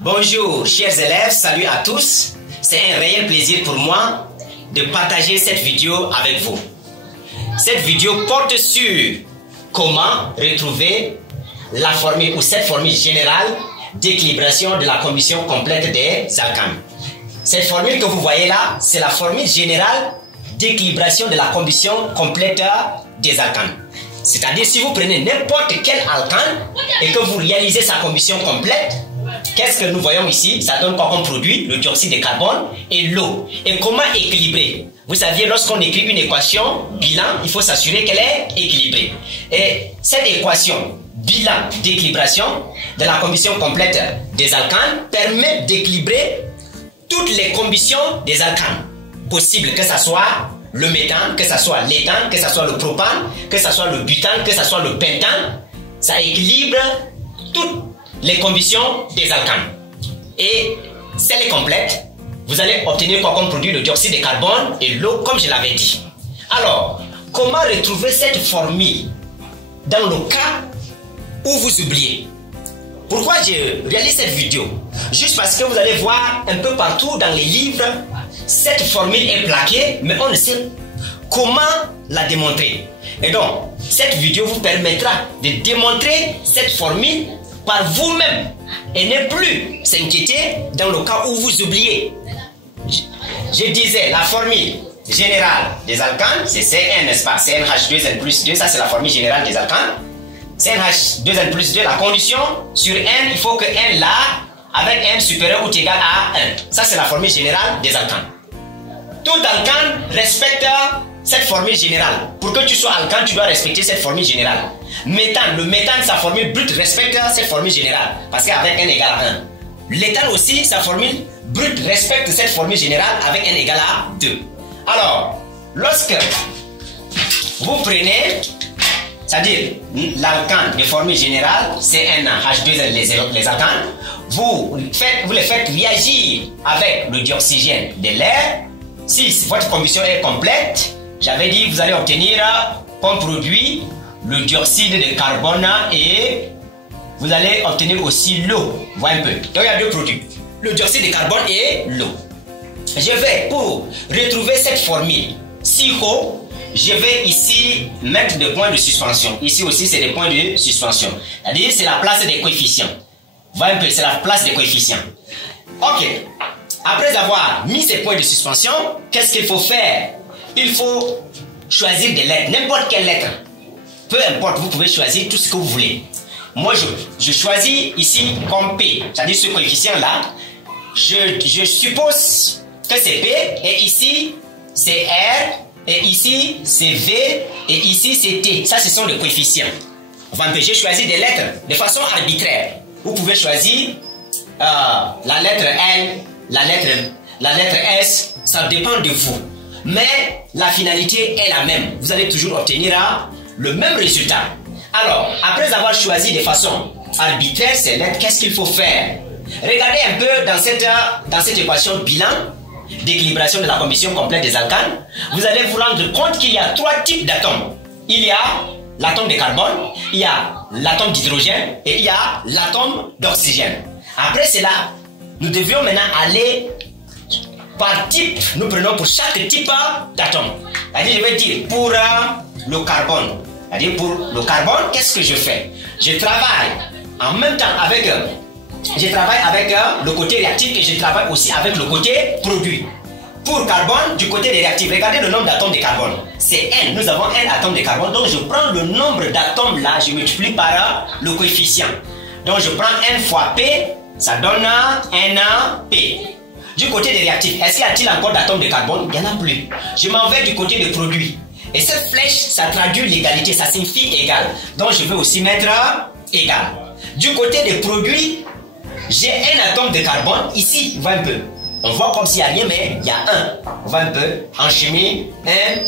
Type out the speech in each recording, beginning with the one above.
Bonjour chers élèves, salut à tous. C'est un réel plaisir pour moi de partager cette vidéo avec vous. Cette vidéo porte sur comment retrouver la formule ou cette formule générale d'équilibration de la combustion complète des alcanes. Cette formule que vous voyez là, c'est la formule générale d'équilibration de la combustion complète des alcanes. C'est-à-dire si vous prenez n'importe quel alcane et que vous réalisez sa combustion complète, qu'est-ce que nous voyons ici? Ça donne quoi comme produit? Le dioxyde de carbone et l'eau. Et comment équilibrer? Vous saviez, lorsqu'on écrit une équation bilan, il faut s'assurer qu'elle est équilibrée. Et cette équation bilan d'équilibration de la combustion complète des alcanes permet d'équilibrer toutes les combustions des alcanes possibles, que ce soit le méthane, que ce soit l'éthane, que ce soit le propane, que ce soit le butane, que ce soit le pentane. Ça équilibre toutes les combustions des alcanes. Et si elle est complète, vous allez obtenir quoi comme produit? Le dioxyde de carbone et l'eau, comme je l'avais dit. Alors, comment retrouver cette formule dans le cas où vous oubliez? Pourquoi je réalise cette vidéo? Juste parce que vous allez voir un peu partout dans les livres, cette formule est plaquée, mais on ne sait comment la démontrer. Et donc, cette vidéo vous permettra de démontrer cette formule par vous-même et ne plus s'inquiéter dans le cas où vous oubliez. Je disais, la formule générale des alcanes, c'est Cn, n'est-ce pas? CnH2n plus 2, ça c'est la formule générale des alcanes. CnH2n plus 2, la condition sur n, il faut que n là, avec n supérieur ou égal à 1. Ça c'est la formule générale des alcanes. Tout alcane respecte cette formule générale. Pour que tu sois alcane, tu dois respecter cette formule générale. Méthane, le méthane, sa formule brute respecte cette formule générale. Parce qu'avec n égale à 1. L'éthane aussi, sa formule brute respecte cette formule générale avec n égale à 2. Alors, lorsque vous prenez, c'est-à-dire l'alcane de formule générale, CnH2n, les alcanes, vous les faites réagir avec le dioxygène de l'air. Si votre combustion est complète, j'avais dit vous allez obtenir comme produit le dioxyde de carbone et vous allez obtenir aussi l'eau. Voilà un peu. Donc il y a deux produits, le dioxyde de carbone et l'eau. Je vais, pour retrouver cette formule si haut, je vais ici mettre des points de suspension. Ici aussi c'est des points de suspension. C'est-à-dire c'est la place des coefficients. Voilà un peu, c'est la place des coefficients. Ok. Après avoir mis ces points de suspension, qu'est-ce qu'il faut faire? Il faut choisir des lettres, n'importe quelle lettre. Peu importe, vous pouvez choisir tout ce que vous voulez. Moi, je choisis ici comme P, c'est-à-dire ce coefficient-là. Je suppose que c'est P, et ici, c'est R, et ici, c'est V, et ici, c'est T. Ça, ce sont les coefficients. Enfin, j'ai choisi des lettres de façon arbitraire. Vous pouvez choisir la lettre L, la lettre S, ça dépend de vous. Mais la finalité est la même. Vous allez toujours obtenir le même résultat. Alors, après avoir choisi de façon arbitraire ces lettres, qu'est-ce qu'il faut faire? Regardez un peu dans cette équation bilan d'équilibration de la combustion complète des alcanes. Vous allez vous rendre compte qu'il y a trois types d'atomes. Il y a l'atome de carbone, il y a l'atome d'hydrogène et il y a l'atome d'oxygène. Après cela, nous devions maintenant aller par type. Nous prenons pour chaque type d'atome. C'est-à-dire, je vais dire pour le carbone. C'est-à-dire pour le carbone, qu'est-ce que je fais? Je travaille en même temps avec le côté réactif et je travaille aussi avec le côté produit. Pour carbone, du côté des réactifs, regardez le nombre d'atomes de carbone. C'est N. Nous avons N atomes de carbone. Donc je prends le nombre d'atomes là, je multiplie par le coefficient. Donc je prends N fois P. Ça donne NP. Du côté des réactifs, est-ce qu'il y a encore d'atomes de carbone? Il n'y en a plus. Je m'en vais du côté des produits. Et cette flèche, ça traduit l'égalité, ça signifie égal. Donc je vais aussi mettre égal. Du côté des produits, j'ai un atome de carbone. Ici, on voit un peu. On voit comme s'il n'y a rien, mais il y a un. On voit un peu. En chimie, un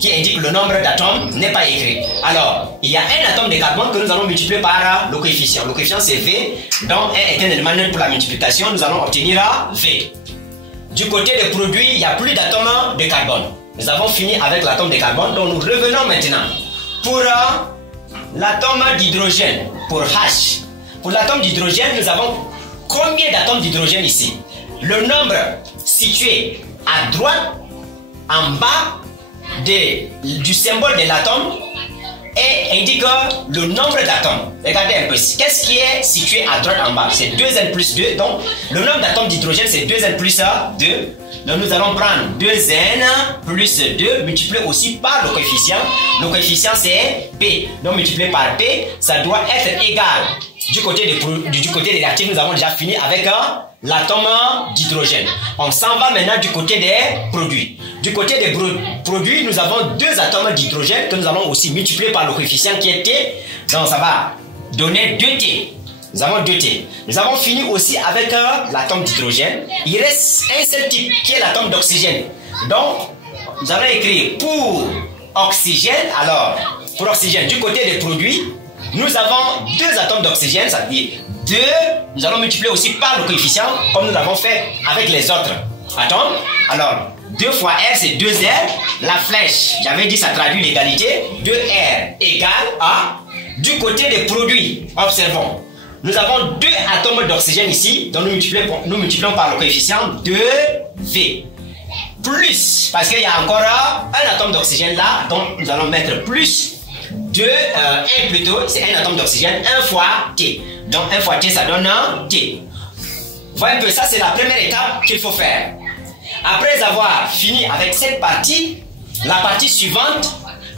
qui indique le nombre d'atomes n'est pas écrit. Alors, il y a un atome de carbone que nous allons multiplier par le coefficient. Le coefficient c'est V, donc 1 est un élément neutre pour la multiplication, nous allons obtenir V. Du côté des produits, il n'y a plus d'atomes de carbone. Nous avons fini avec l'atome de carbone, donc nous revenons maintenant pour l'atome d'hydrogène, pour H. Pour l'atome d'hydrogène, nous avons combien d'atomes d'hydrogène ici? Le nombre situé à droite, en bas du symbole de l'atome et indique le nombre d'atomes. Regardez un peu. Qu'est-ce qui est situé à droite en bas? C'est 2n plus 2. Donc, le nombre d'atomes d'hydrogène, c'est 2n plus 2. Donc, nous allons prendre 2n plus 2 multiplié aussi par le coefficient. Le coefficient, c'est P. Donc, multiplié par P, ça doit être égal. Du côté des réactifs, nous avons déjà fini avec l'atome d'hydrogène. On s'en va maintenant du côté des produits. Du côté des produits, nous avons 2 atomes d'hydrogène que nous allons aussi multiplier par le coefficient qui est T. Donc ça va donner 2T. Nous avons 2T. Nous avons fini aussi avec l'atome d'hydrogène. Il reste un seul type qui est l'atome d'oxygène. Donc, nous allons écrire pour oxygène. Alors, pour oxygène, du côté des produits, nous avons 2 atomes d'oxygène, ça veut dire 2. Nous allons multiplier aussi par le coefficient, comme nous l'avons fait avec les autres atomes. Alors, 2 fois R, c'est 2R. La flèche, j'avais dit, ça traduit l'égalité. 2R égale à. Du côté des produits, observons. Nous avons 2 atomes d'oxygène ici, donc nous multiplions par le coefficient 2V. Plus, parce qu'il y a encore un atome d'oxygène là, donc nous allons mettre plus. 1 plutôt, c'est un atome d'oxygène, 1 fois T. Donc 1 fois T, ça donne un T. Voyez un peu, ça c'est la première étape qu'il faut faire. Après avoir fini avec cette partie, la partie suivante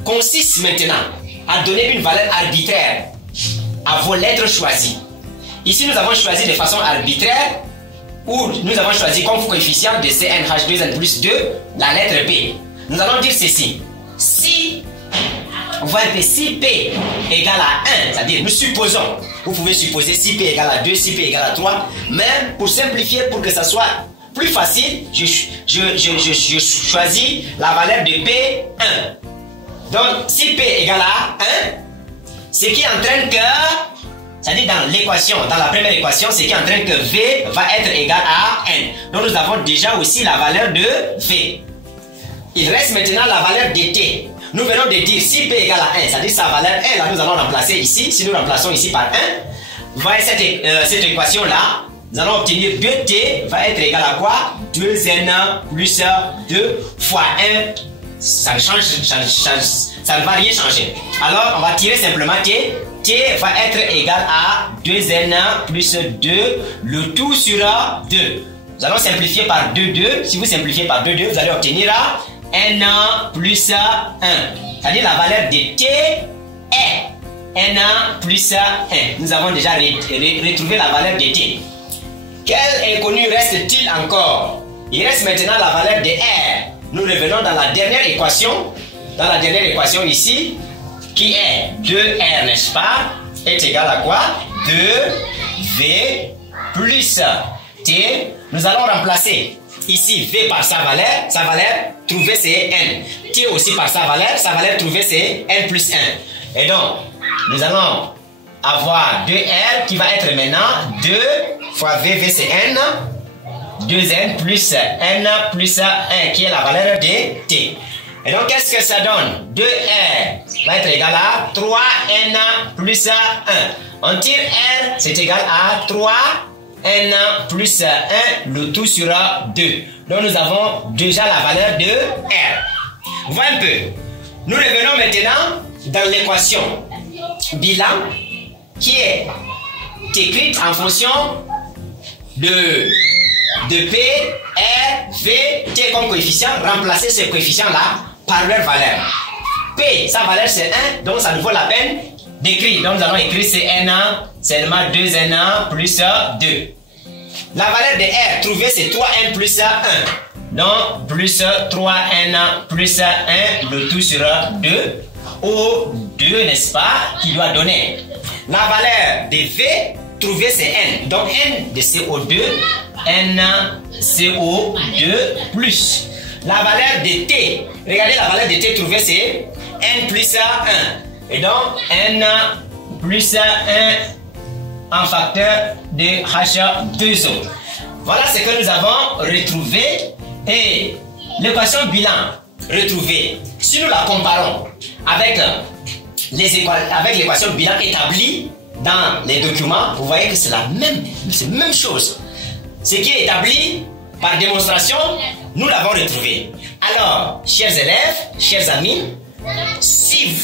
consiste maintenant à donner une valeur arbitraire à vos lettres choisies. Ici, nous avons choisi de façon arbitraire, où nous avons choisi comme coefficient de CnH2n plus 2 la lettre P. Nous allons dire ceci. Si vous voyez que si P égale à 1, c'est-à-dire nous supposons, vous pouvez supposer si P égale à 2, si P égale à 3, mais pour simplifier, pour que ça soit plus facile, je choisis la valeur de P 1. Donc si P égale à 1, ce qui entraîne que, c'est-à-dire dans l'équation, dans la première équation, ce qui entraîne que V va être égal à N. Donc nous avons déjà aussi la valeur de V. Il reste maintenant la valeur de T. Nous venons de dire si P égale à 1, c'est-à-dire sa valeur 1, là nous allons remplacer ici. Si nous remplaçons ici par 1, vous voyez cette équation-là, nous allons obtenir 2T va être égal à quoi? 2N plus 2 fois 1. Ça ne change, ça ne va rien changer. Alors, on va tirer simplement T. T va être égal à 2N plus 2, le tout sur 2. Nous allons simplifier par 2. Si vous simplifiez par 2, vous allez obtenir N plus 1. C'est-à-dire la valeur de T est N plus 1. Nous avons déjà retrouvé la valeur de T. Quel inconnu reste-t-il encore? Il reste maintenant la valeur de R. Nous revenons dans la dernière équation. Dans la dernière équation ici, qui est 2R, n'est-ce pas, est égal à quoi? 2V plus T. Nous allons remplacer ici V par sa valeur trouvée c'est N. T aussi par sa valeur trouvée c'est N plus 1. Et donc, nous allons avoir 2R qui va être maintenant 2 fois V c'est N, 2N plus N plus 1 qui est la valeur de T. Et donc, qu'est-ce que ça donne? 2R va être égal à 3N plus 1. On tire R, c'est égal à 3N plus 1, le tout sur 2. Donc, nous avons déjà la valeur de R. Voyez un peu. Nous revenons maintenant dans l'équation bilan qui est écrite en fonction de P, R, V, T comme coefficient. Remplacer ce coefficient-là par leur valeur. P, sa valeur c'est 1, donc ça nous vaut la peine d'écrire. Donc nous allons écrire Cn seulement 2N plus 2. La valeur de R trouvée c'est 3N plus 1. Donc plus 3N plus 1, le tout sur 2. Ou 2, n'est-ce pas, qui doit donner. La valeur de V trouvée c'est N. Donc N de CO2, NCO2 plus. La valeur de T, regardez la valeur de T trouvée c'est N plus 1. Et donc N plus 1 en facteur de H2O. Voilà ce que nous avons retrouvé. Et l'équation bilan retrouvée, si nous la comparons avec l'équation bilan établie dans les documents, vous voyez que c'est la même chose. Ce qui est établi par démonstration, nous l'avons retrouvé. Alors, chers élèves, chers amis, si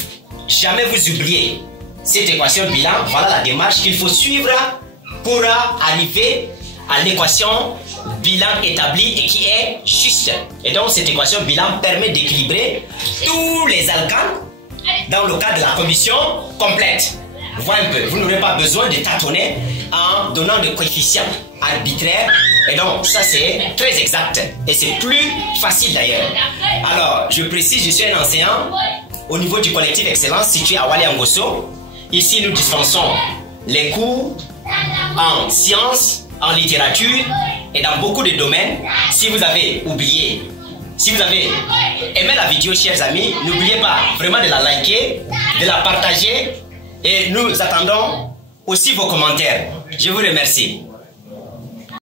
jamais vous oubliez cette équation bilan, voilà la démarche qu'il faut suivre pour arriver à l'équation bilan établie et qui est juste. Et donc cette équation bilan permet d'équilibrer tous les alcanes dans le cas de la commission complète. Voyez un peu, vous n'aurez pas besoin de tâtonner en donnant des coefficients arbitraires. Et donc ça c'est très exact et c'est plus facile d'ailleurs. Alors je précise, je suis un enseignant au niveau du collectif Excellence situé à Waliangoso. Ici nous dispensons les cours en sciences, en littérature et dans beaucoup de domaines. Si vous avez oublié, si vous avez aimé la vidéo, chers amis, n'oubliez pas vraiment de la liker, de la partager et nous attendons aussi vos commentaires. Je vous remercie.